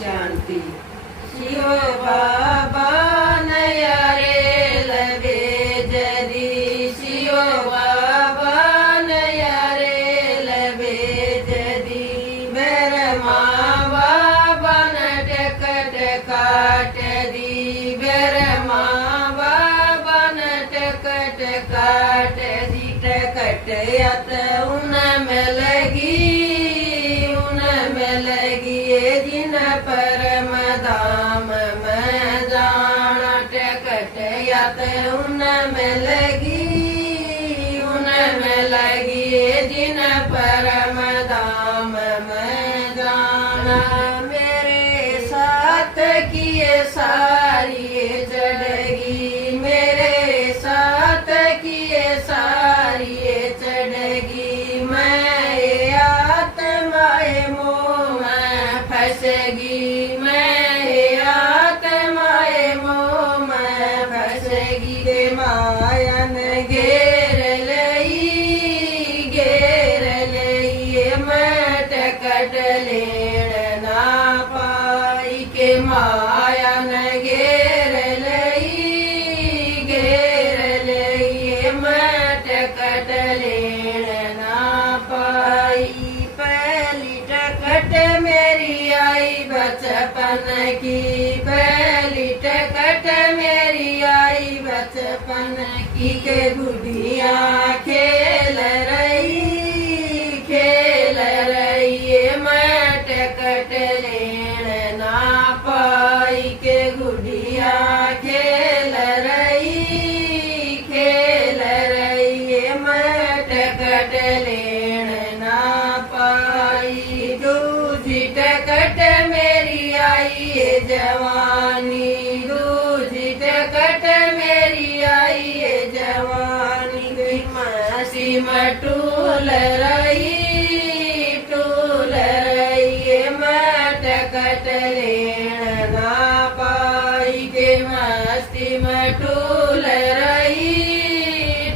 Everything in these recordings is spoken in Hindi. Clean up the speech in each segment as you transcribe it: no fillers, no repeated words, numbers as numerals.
शांति। शिव बाबा नया रे लबे जदी, शिव बाबा नया रे लबे जदी, बेरमा बाबा नटकट काट दी, बेरमा बाबा नटकट काट दी, टकट यत उन में लगी, उन में लगी जिन परम धाम में जाना, टकट यत उन में लगी, उन में लगी जिन परम धाम में जाना। मेरे साथ किए सारी चढ़गी, मेरे साथ किए सारी चढ़गी, मैं आत्माए मोह में फंसगी, मैं आत्माए मोह में फंसगी, मायन घेर लई, घेर लई मैं टकट लेन ना पाई, के मायन घेर लई, घेर लई मैं टकट लेन ना पाई। पहली टकट मेरी आई बचपन की, पहली टकट मेरी आई बचपन की, के गुड़िया खेल रही, खेल रही मैं टकट लेन ना पाई, के गुड़िया खेल रही, खेल रही मैं टकट लेन ना पाई। दूजी टकट मेरी आई जवानी, दूजी टकट मेरी आई जवानी, मासी मटूल रही, टूल रही मैं टकट लेन ना पाई, के मस्ती मटूल रही,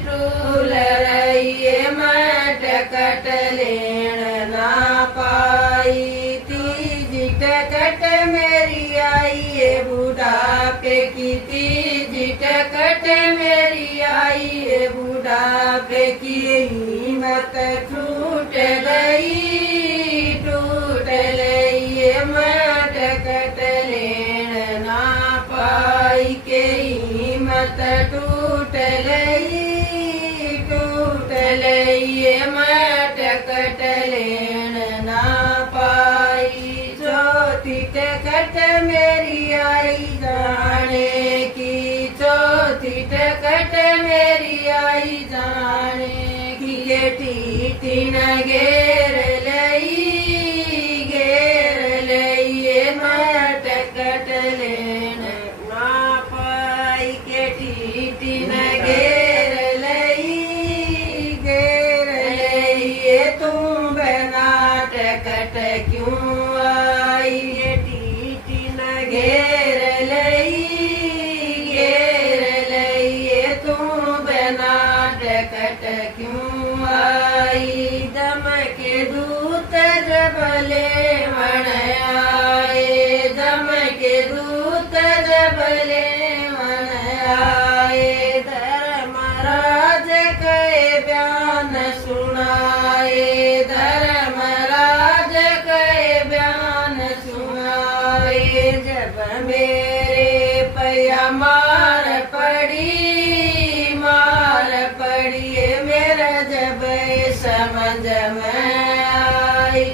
टूल रही मैं टकट लेन ना पाई। तीजी टकट मेरी आई बुढ़ापे की, तीजी टकट मेरी आई बुढ़ापे की, हिम्मत टूट गई, टूट गई मैं टकट लेन ना पाई, के हिम्मत टूट गई, टूट गई मैं टकट लेन ना पाई। चौथी टकट मेरी आई जाने की, चौथी टकट मेरी आई जाने की, ये टीटी न घेर लई, घेर लई मैं टकट लेन ना पाई, के टीटी न घेर लई, घेर लई तुम बिना टकट क्यों आई, ये टीटी न घेर लई, घेर लई तुम बिना टकट क्यों आई। दम के दूत जब लेवन आए, दम के दूत जब लेवन आए, धर्मराज के बयान सुनाए, धर्मराज के बयान सुनाए, जब मेरे पैया मार पड़ी, मार पड़ी मेरा जब समझ में आई,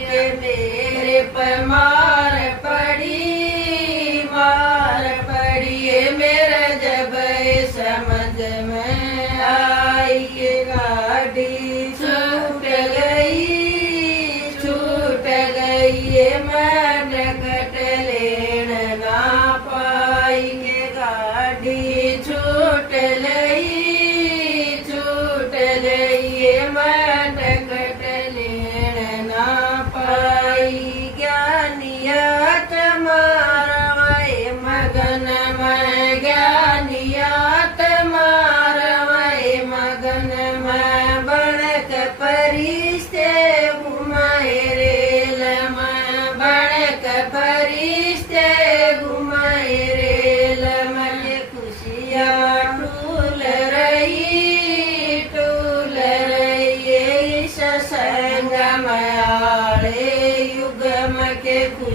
मेरे पर मार पड़ी, मार पड़ी मेरा जब समझ में आई, गाड़ी छूट गई, छूट गई मैं टकट लेन ना पाई, गाड़ी छूट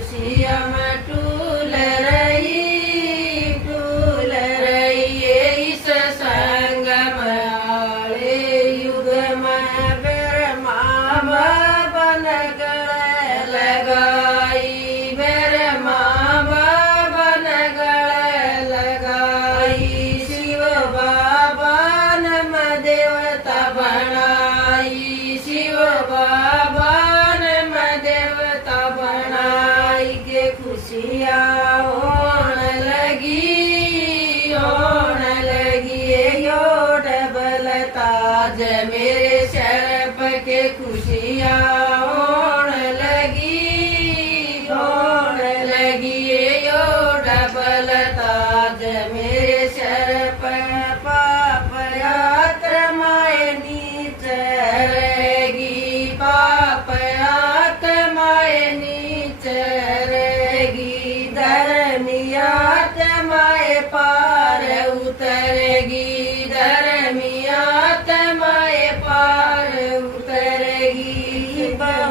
खुशियाँ में टूल रही इस संग में आले युग में ब्रह्मा बन गले लगाई ब्रह्मा बन गले लगाई शिव बाबा नम देवता बनाई शिव बाबा नम देवता बनाई के खुशियाँ होने लगी यो डबल ताज मेरे शरफ के खुशियाँ होने लगी यो डबल ताज मेरे शरफ पाप आत्माएं नीचे रहेगी पाप आत्माएं नीचे रहेगी धर्मी आत्माएं पार उतरेगी धर्मी आत्माएं पार उतरेगी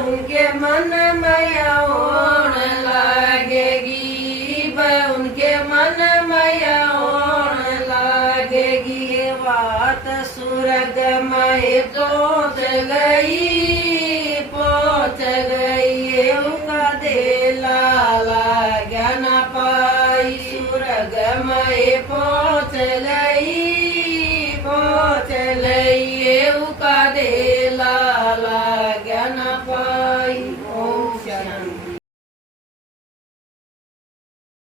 उनके मन मया होने लगेगी उनके मन मया होने लगेगी बात सुरग में पहुँच गई उनका दे लाला ज्ञान पाई सुरग में पहुँच गई उनका दे लाला ज्ञान पाई।